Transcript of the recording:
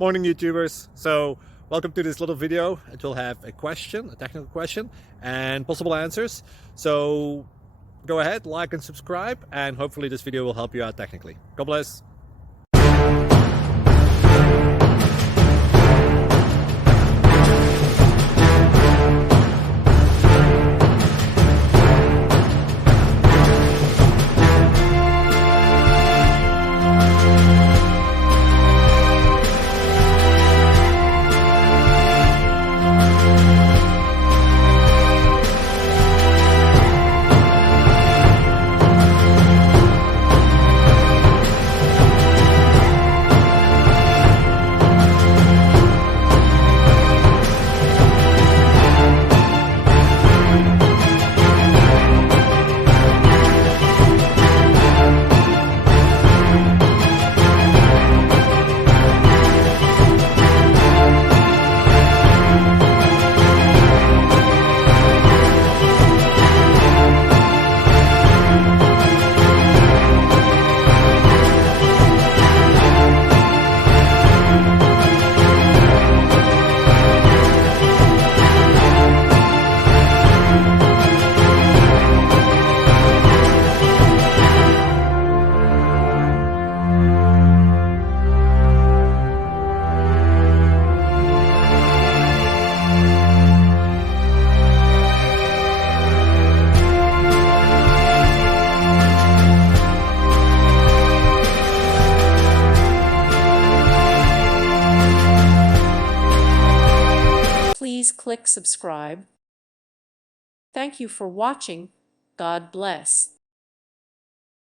Morning YouTubers. So welcome to this little video. It will have a question, a technical question, and possible answers. So go ahead, like and subscribe, and hopefully this video will help you out technically. God bless. Please click subscribe. Thank you for watching. God bless.